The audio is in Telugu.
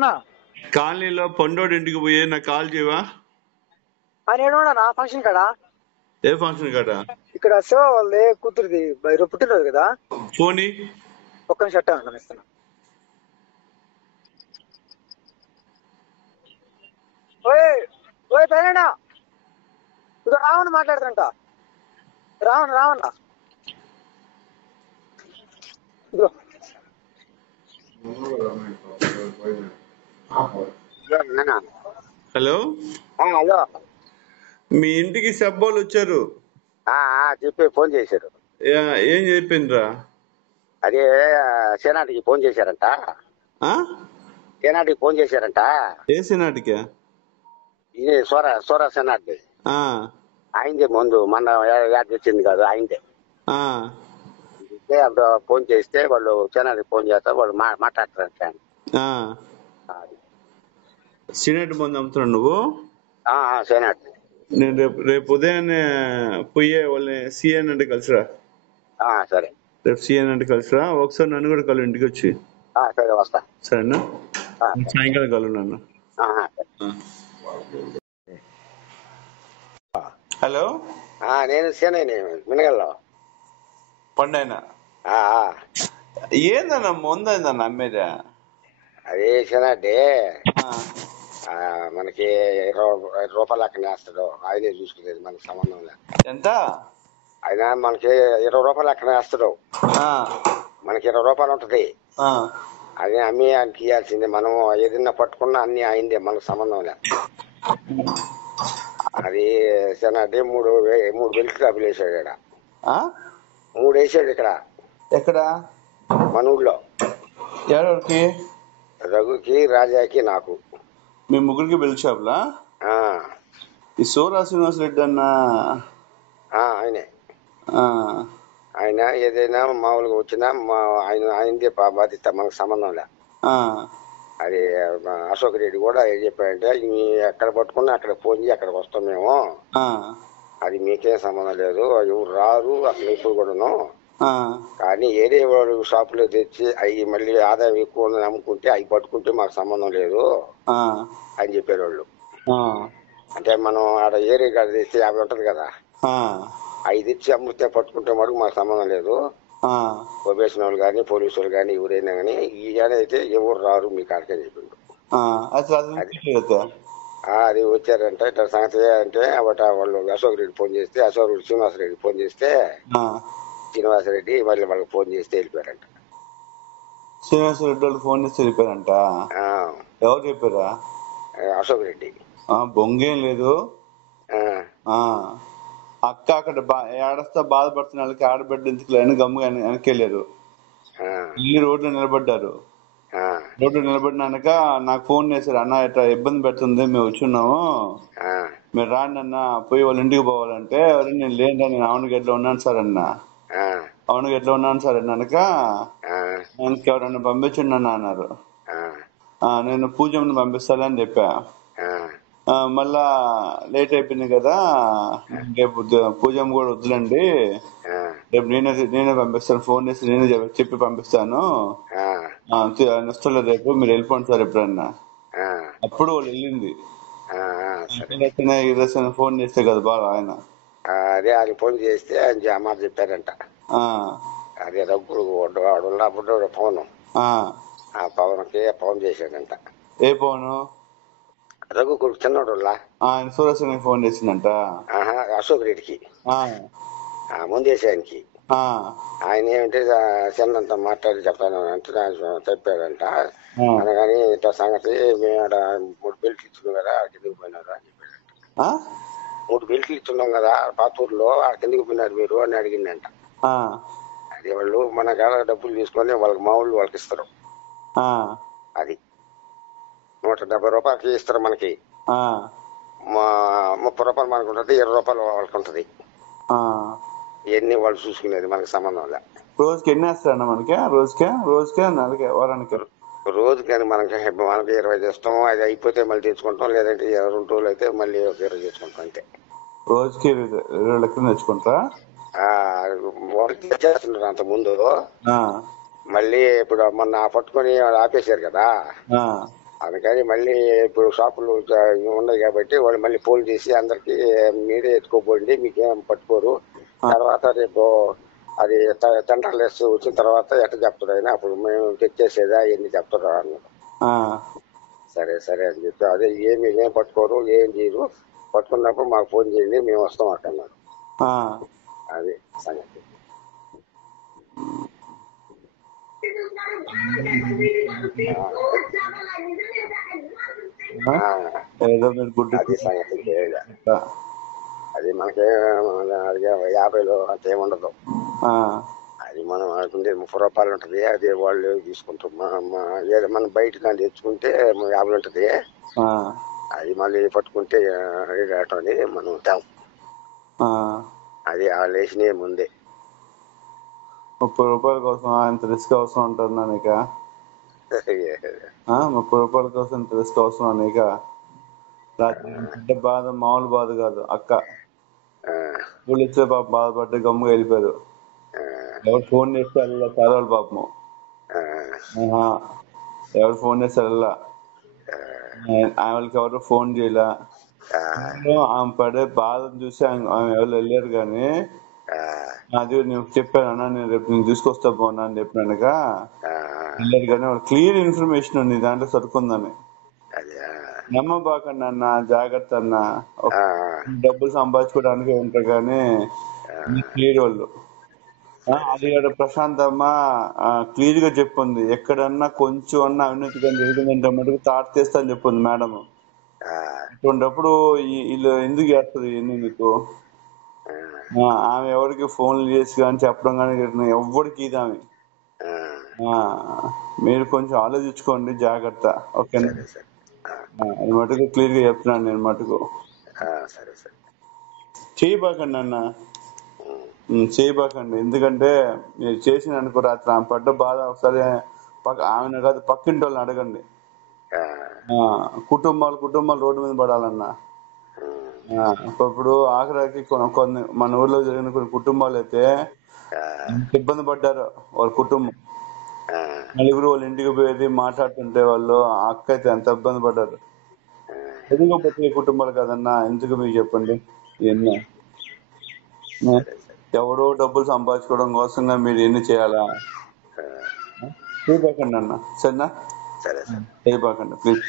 అన్నా కాలనీలో పండోడి ఇంటికి పోయి నాకు కాల్ చేయవా? ఆయన ఏడున్నాడన్నా ఫంక్షన్ కాడ. ఏ ఫంక్షన్ కాడ? ఇక్కడ శివ వాళ్ళది కూతురిది ఈరోజు పుట్టినరోజు కదా. ఫోని ఒక్క నిమిషం అట్టే ఉంటాను, ఇస్తాను. ఓయ్ ఓయ్ పైన ఇదో రావణ మాట్లాడుతుంట. రావణ ఇదిగో. హలో, హలో, మీ ఇంటికి సబ్బోళ్ళు వచ్చారు. చెప్పి ఫోన్ చేశారు. ఏం చెప్పిండ్రా? అదే సేనాటికి ఫోన్ చేశారంట. సేనాటికి ఫోన్ చేశారంట. ఏ సినాటికా? ఇది సోరా సేనాటి అయిందే ముందు మన యాడ్ వచ్చింది కాదు అయిందే. అప్పుడు ఫోన్ చేస్తే వాళ్ళు సేనాటికి ఫోన్ చేస్తారు, వాళ్ళు మాట్లాడతారంట. సినేట్ మంది అమ్ముతున్నావు నువ్వు? సేనాటి. నేను రేపు ఉదయాన్నే పోయే వాళ్ళని సిఎన్ అంటే కలిసిరా. సరే, రేపు సిఎన్ అంటే కలిసిరా. ఒకసారి నన్ను కూడా కలు ఇంటికి వచ్చి. సరే వస్తా. సరేనా? సాయంకాలం కలు నన్ను. హలో, నేను సేనని మినగల్లో పండైనా ఏందన్నా ముందైందన్న అమ్మేదా? అదే సేనాటి మనకి 20 రూపాయలు అక్కడ వేస్తాడు, ఆయనే చూసుకునేది, మనకి సంబంధం లేదు. ఎంత? ఆయన మనకి 20 రూపాయలు అక్కడ వేస్తాడు, మనకి 20 రూపాయలు ఉంటది. అది అమ్మి ఆయనకి ఇవ్వాల్సిందే. మనం ఏదైనా పట్టుకున్నా అన్ని అయిందే, మనకు సంబంధం లేదు. అది సేనాటి మూడు బెల్ట్ డబ్బులు వేసాడు ఇక్కడ. 3 వేసాడు ఇక్కడ. ఎక్కడ? మన ఊళ్ళో. ఎవరికి? రఘుకి, రాజాకి, నాకు. మీ ముగ్గురికి బెల్ట్ షాప్లా? ఈ సోరా శ్రీనివాస్ రెడ్డి అన్న ఆయనే. ఆయన ఏదైనా మామూలుగా వచ్చినా ఆయనదే బాధ్యత, మనకు సంబంధం లే. అది అశోక్ రెడ్డి కూడా ఏం చెప్పాడంటే, ఎక్కడ పట్టుకున్నా అక్కడ ఫోన్ చేసి అక్కడికి వస్తాం మేము, అది మీకేం సంబంధం లేదు, ఎవరు రారు అసలు ఇప్పుడు కూడాను. కానీ ఏదే వాడు షాపులో తెచ్చి అవి మళ్ళీ ఆదాయం ఎక్కువ అమ్ముకుంటే అవి పట్టుకుంటే మాకు సంబంధం లేదు అని చెప్పారు వాళ్ళు. అంటే మనం ఆడ ఏరియా కాడ తెచ్చి 50 ఉంటది కదా, అవి తెచ్చి అమ్ముతే పట్టుకుంటే మటుకు మాకు సంబంధం లేదు. ప్రొబేషన్ వాళ్ళు కానీ పోలీసు వాళ్ళు కానీ ఎవరైనా కానీ ఈ అయితే ఎవరు రారు మీ కాడికే చెప్పిండు. అది వచ్చారంటే ఇట్లా సంగతి అంటే వాళ్ళు అశోక్ రెడ్డి ఫోన్ చేస్తే, అశోక్ రెడ్డి శ్రీనివాసరెడ్డి ఫోన్ చేస్తే, శ్రీనివాసరెడ్డి మళ్ళీ వాళ్ళకి ఫోన్ చేస్తే వెళ్ళిపోయారంట. శ్రీనివాసరెడ్డి వాళ్ళు ఫోన్ చేస్తే వెళ్ళిపోయారంట. ఎవరు చెప్పారా? అశోక్ రెడ్డి. బొంగేం లేదు. అక్క అక్కడ ఏడస్తా బాధపడుతున్న వాళ్ళకి ఆడబిడ్డ ఎందుకు లేని గమ్ముగా వెనకెళ్ళారు. రోడ్లో నిలబడ్డారు. రోడ్డు నిలబడినాక నాకు ఫోన్ చేశారు, అన్న ఇట్లా ఇబ్బంది పెడుతుంది, మేము వచ్చున్నాము, మీరు రాండి అన్న, పోయి వాళ్ళ ఇంటికి పోవాలంటే, నేను లేదంటే నేను అవునగడ్డలో ఉన్నాను సార్ అన్న. అవునగడ్డలో ఉన్నాను సార్ అన్నాక మనకి ఎవరన్నా పంపించండి అన్న అన్నారు. నేను పూజమ్మని పంపిస్తానని చెప్పా. మళ్ళా లేట్ అయిపోయింది కదా, రేపు పూజమ్మ కూడా వద్దులండి, రేపు నేనే పంపిస్తాను, ఫోన్ చేసి నేనే చెప్పి పంపిస్తాను, వస్తలేదు రేపు, మీరు వెళ్ళిపోండి సార్ ఎప్పుడన్నా. అప్పుడు వాళ్ళు వెళ్ళింది. ఫోన్ చేస్తే కదా బాగా ఆయన అదే ఆయన ఫోన్ చేస్తే ఆయన అమ్మ చెప్పారంట. అదే రఘుడు ఉన్నప్పుడు పవన్, ఆ పవన్కి ఫోన్ చేశాడంట. ఏ పవన్? రఘు కొడుకు చిన్నోడు ఆయన సూరసింగ్ ఫోన్ చేసిందంట అశోక్ రెడ్డికి, ముందేసి ఆయనకి. ఆయన ఏమంటే చిన్నంత మాట్లాడి చెప్తాను అంటే చెప్పాడంట. అనగాని ఇట్లా సంగతి మేము ఆడ 3 బెల్ట్లు ఇచ్చున్నాం కదా, ఆడ కిందకి పోయినారు అని చెప్పాడంట. 3 బెల్ట్లు ఇచ్చున్నాం కదా పాతూరులో, ఆడ కిందకి పోయినారు మీరు అని అడిగిందంట. అది వాళ్ళు మన కాడ డబ్బులు తీసుకొని వాళ్ళకి మామూలు వాళ్ళకి ఇస్తారు. అది 170 రూపాయలకి ఇస్తారు మనకి, 30 రూపాయలు మనకు ఉంటుంది, 20 రూపాయలు వాళ్ళకి ఉంటుంది. ఇవన్నీ వాళ్ళు చూసుకునేది, మనకి సంబంధం లే. రోజుకి ఎన్ని వేస్తారన్న మనకి? రోజుకే నెలకి వారానికి? రోజుకని మనకి 20 చేస్తాం, అది అయిపోతే మళ్ళీ తెచ్చుకుంటాం, లేదంటే 2 రోజులు అయితే మళ్ళీ 20 తెచ్చుకుంటాం అంతే. రోజుకి 20 లెక్కన తెచ్చుకుంటారా? చేస్తున్నారు అంత ముందు, మళ్ళీ ఇప్పుడు మొన్న పట్టుకొని ఆపేశారు కదా, అందుకని మళ్ళీ ఇప్పుడు షాపులు ఉన్నాయి కాబట్టి వాళ్ళు మళ్ళీ పోల్ చేసి అందరికి మీరే ఎత్తుకోపోండి, మీకేం పట్టుకోరు, తర్వాత రేపు అది సెంట్రల్ లెస్ వచ్చిన తర్వాత ఎట్లా చెప్తారు ఆయన, అప్పుడు మేము తెచ్చేసేదా ఎన్ని చెప్తారు అన్నారు. సరే సరే అని చెప్పి అదే ఏం పట్టుకోరు, ఏం చేయరు, పట్టుకున్నప్పుడు మాకు ఫోన్ చేయండి, మేము వస్తాం అన్నారు. అది సంగతి. అది సంగతి. అది మనకే 50లో అంతేముండదు. అది మనం అనుకుంటే 30 రూపాయలు ఉంటది, అది వాళ్ళు తీసుకుంటాం. మనం బయట కానీ తెచ్చుకుంటే 50 ఉంటది. అది మళ్ళీ పట్టుకుంటే అని మనం తేం. అది వాళ్ళు వేసినవి ముందే. 30 రూపాయల కోసం ఇంత రిస్క్ అవసరం ఉంటుందా నీక? 30 రూపాయల కోసం ఇంత రిస్క్ అవసరం నీక? రాత్రి బాధ మామూలు బాధ కాదు అక్క. పోలీసులు పాప బాధపడ్డ గమ్ముగా వెళ్ళిపోయారు. ఎవరు ఫోన్ చేస్తే వెళ్ళా చాలా పాపము. ఎవరు ఫోన్ చేస్తే వెళ్ళా, వాళ్ళకి ఎవరు ఫోన్ చేయలే. ఆమె పడే బాధను చూసి ఆమె ఎవరు వెళ్ళారు. కానీ అది నేను చెప్పాను అన్న, నేను రేపు నేను తీసుకొస్తా పోనా అని చెప్పినాక వెళ్ళారు. కానీ వాళ్ళు క్లియర్ ఇన్ఫర్మేషన్ ఉంది దాంట్లో సరుకుందని. నమ్మబాకండి అన్న, జాగ్రత్త అన్న. డబ్బులు సంపాదించుకోవడానికి ఉంటారు కానీ క్లియర్ వాళ్ళు. అది ప్రశాంతమ్మ క్లియర్ గా చెప్పింది, ఎక్కడన్నా కొంచెం అన్నా అవినీతి కానీ జరిగిందంటే మటుకు తాట తీస్తా అని చెప్పింది మేడం. ఇటువంటిప్పుడు వీళ్ళు ఎందుకు చేస్తుంది ఇవన్నీ మీకు? ఆమె ఎవరికి ఫోన్లు చేసి కానీ చెప్పడం కానీ ఎవరికి ఇది ఆమె. మీరు కొంచెం ఆలోచించుకోండి, జాగ్రత్త. ఓకేనా? అది మటుకు క్లియర్ గా చెప్తున్నాను నేను మటుకు. చేయబాకండి అన్న, చేయబాకండి. ఎందుకంటే మీరు చేసిన అనుకో రాత్రి ఆమె పడ్డ బాధ ఒకసారి ఆమెను కాదు పక్కింటి వాళ్ళని అడగండి. కుటుంబాలు రోడ్డు మీద పడాలన్నా. ఇప్పుడు ఆఖరికి కొన్ని మన ఊర్లో జరిగిన కొన్ని కుటుంబాలు అయితే ఇబ్బంది పడ్డారు. వాళ్ళ కుటుంబం నలుగురు వాళ్ళ ఇంటికి పోయేది మాట్లాడుతుంటే వాళ్ళు అక్క అయితే ఎంత ఇబ్బంది పడ్డారు. ఎదుగు బతికే కుటుంబాలు కదన్నా, ఎందుకు మీకు చెప్పండి ఇవన్నీ? ఎవడో డబ్బులు సంపాదించుకోవడం కోసంగా మీరు ఎన్ని చేయాలా? చేయబాకండి అన్న, సరేనా? చేయబాకండి ప్లీజ్.